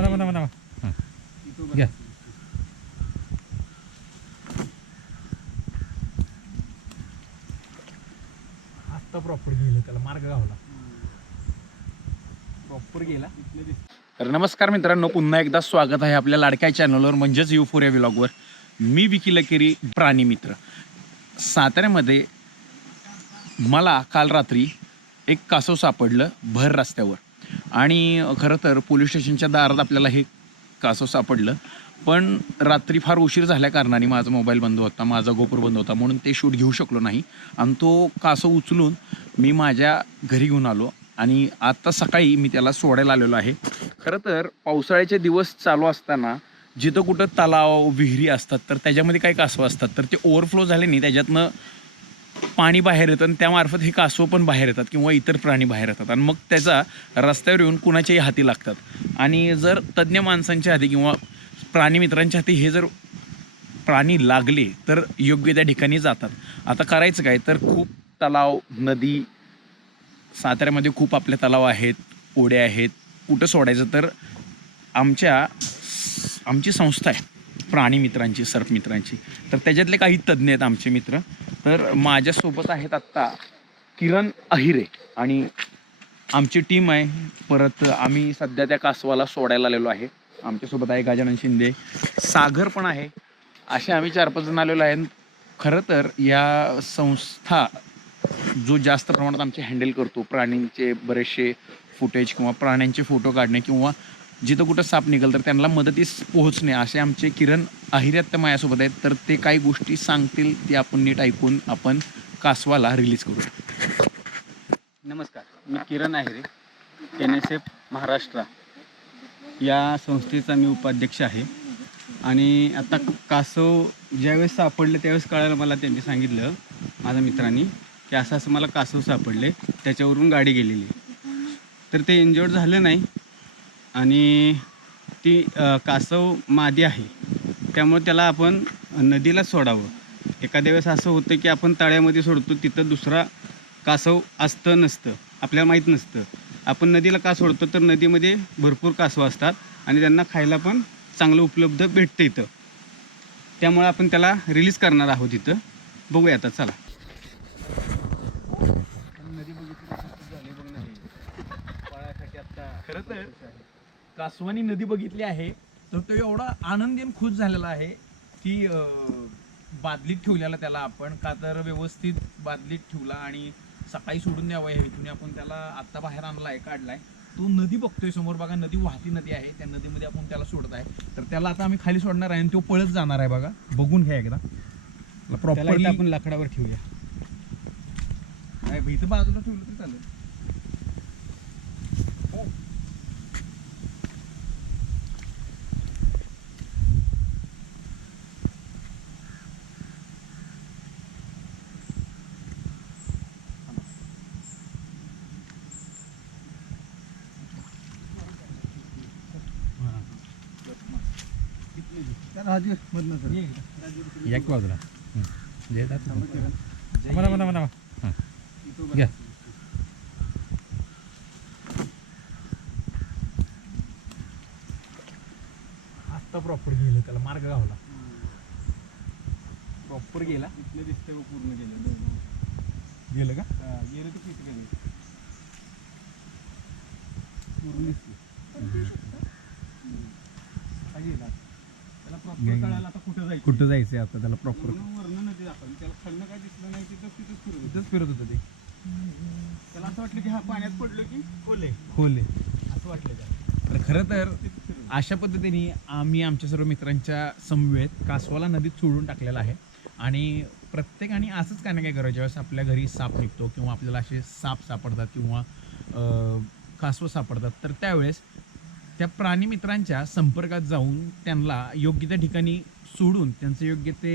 म्हणा म्हणा म्हणा घ्या. आत्ता प्रॉपर गेलं त्याला मार्ग गावला. प्रॉपर गेला. तर नमस्कार मित्रांनो पुन्हा एकदा स्वागत आहे आपल्या लाडक्या चॅनलवर म्हणजेच युफोरिया व्लॉगवर मी विकी लकेरी प्राणी मित्र. साताऱ्यामध्ये मला काल रात्री एक कासव सापडलं भर रस्त्यावर. आणि खरं तर पोलीस स्टेशनच्या दारात आपल्याला हे कासव सापडलं. पण रात्री फार उशीर झाल्या कारणाने माझा मोबाईल बंद होता माझा गोपूर बंद होता म्हणून ते शूट घेऊ शकलो नाही. आणि तो कासव उचलून मी माझ्या घरी घेऊन आलो आणि आत्ता सकाळी मी त्याला सोडायला आलेलो आहे. खरं तर पावसाळ्याचे दिवस चालू असताना जिथं कुठं तलाव विहिरी असतात तर त्याच्यामध्ये काही कासवं असतात तर ते ओव्हरफ्लो झाले नाही त्याच्यातनं पाणी बाहेर येतं आणि त्यामार्फत हे कासव पण बाहेर येतात किंवा इतर प्राणी बाहेर येतात. आणि मग त्याचा रस्त्यावर येऊन कुणाच्याही हाती लागतात. आणि जर तज्ज्ञ माणसांच्या हाती किंवा प्राणी मित्रांच्या हाती हे जर प्राणी लागले तर योग्य त्या ठिकाणी जातात. आता करायचं काय? तर खूप तलाव नदी साताऱ्यामध्ये खूप आपले तलाव आहेत ओढे आहेत. कुठं सोडायचं? तर आमच्या आमची संस्था आहे प्राणी मित्रांची सर्प मित्रांची. तर त्याच्यातले काही तज्ज्ञ आहेत आमचे मित्र. तर माझ्यासोबत आहेत आत्ता किरण अहिरे आणि आमची टीम आहे. परत आम्ही सध्या त्या कासवाला सोडायला आलेलो आहे. आमच्यासोबत आहे गजानन शिंदे. सागर पण आहे. असे आम्ही चार पाच जण आलेलो आहे खरं तर या संस्था जो जास्त प्रमाणात आमचे हँडल करतो प्राणींचे बरेचसे फुटेज किंवा प्राण्यांचे फोटो काढणे किंवा जिथं कुठं साप निघाल तर त्यांना मदतीस पोहोचणे असे आमचे किरण अहिर्यात मायासोबत माझ्यासोबत आहेत. तर ते काही गोष्टी सांगतील ते आपण नीट ऐकून आपण कासवाला रिलीज करू. नमस्कार मी Kiran Ahire N S F Maharashtra. या संस्थेचा मी उपाध्यक्ष आहे. आणि आता कासव ज्यावेळेस सापडले त्यावेळेस कळायला मला त्यांनी सांगितलं माझ्या मित्रांनी की असं असं मला कासव सापडले त्याच्यावरून गाडी गेलेली. तर ते इंजर्ड झालं नाही. आणि ती कासव मादी आहे. त्यामुळे त्याला आपण नदीला सोडावं. एखाद्या वेळेस असं होतं की आपण तळ्यामध्ये सोडतो तिथं दुसरा कासव असतं नसतं. आपल्याला माहीत नसतं. आपण नदीला का सोडतो? तर नदीमध्ये भरपूर कासव असतात आणि त्यांना खायला पण चांगलं उपलब्ध भेटतं इथं. त्यामुळे आपण त्याला रिलीज करणार आहोत इथं. बघूया आता चला. खरं तर कासवानी नदी बघितली आहे. तर तो एवढा आनंदी आणि खुश झालेला आहे की बादलीत ठेवलेला त्याला आपण का तर व्यवस्थित बादलीत ठेवला आणि सकाळी सोडून द्यावं ह्या इथून आपण त्याला आत्ता बाहेर आणलाय काढलाय. तो नदी बघतोय समोर बघा नदी वाहती नदी आहे त्या नदीमध्ये आपण त्याला सोडत आहे. तर त्याला आता आम्ही खाली सोडणार आहे आणि तो पळत जाणार आहे बघा. बघून घ्या एकदा. प्रॉपरली आपण लाकडावर ठेवूया. नाही इथं बाजूला ठेवलं तर चालेल. राजू मधनं सर या की बाजूला म्हणा म्हणा म्हणा घ्या. आत्ता प्रॉपर गेलं त्याला मार्ग गावला. प्रॉपर गेला? इथलं दिसतंय पूर्ण गेलं. गेलं का? हा, गेलं तर किती गेलं. पूर्ण दिसते हा गेला आता कुठं जायचं? कुठं जायचंय आता त्याला प्रॉपर त्याला काय दिसलं नाही तिथं तिथंच फिरत होतं. तिथंच फिरत होतं ते. त्याला असं वाटलं की हा पाण्यात पडलो की ओले खोले. असं वाटलं त्याला. तर खरं तर तिथंच फिरत होतं. अशा पद्धतीने आम्ही आमच्या सर्व मित्रांच्या समवेत कासवाला नदीत सोडून टाकलेला आहे. आणि प्रत्येकाने असंच काय ना काय करायचं ज्यावेळेस आपल्या घरी साप निघतो किंवा आपल्याला असे साप सापडतात किंवा अं, कासवं सापडतात तर त्यावेळेस त्या प्राणी मित्रांच्या संपर्कात जाऊन त्यांना योग्य त्या ठिकाणी सोडून त्यांचं योग्य ते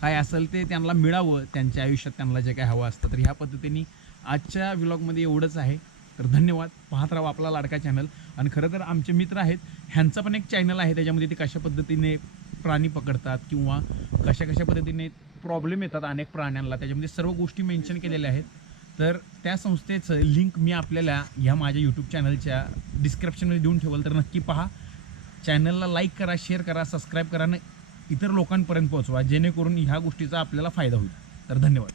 काय असेल ते त्यांना मिळावं त्यांच्या आयुष्यात त्यांना जे काय हवं असतं. तर ह्या पद्धतीने आजच्या व्लॉगमध्ये एवढंच आहे. तर धन्यवाद. पाहत राहा आपला लाडका चॅनल आणि खरं तर आमचे मित्र आहेत. ह्यांचा पण एक चॅनल आहे. त्याच्यामध्ये ते कशा पद्धतीने प्राणी पकडतात किंवा कशा कशा पद्धतीने प्रॉब्लेम येतात अनेक प्राण्यांना. त्याच्यामध्ये सर्व गोष्टी मेन्शन केलेल्या आहेत. तर त्या संस्थेचं लिंक मी आपल्याला ह्या माझ्या यूट्यूब चॅनलच्या डिस्क्रिप्शनमध्ये देऊन ठेवलं तर नक्की पहा. चॅनलला लाईक करा शेअर करा सबस्क्राईब करा आणि इतर लोकांपर्यंत पोहोचवा जेणेकरून ह्या गोष्टीचा आपल्याला फायदा होईल. तर धन्यवाद.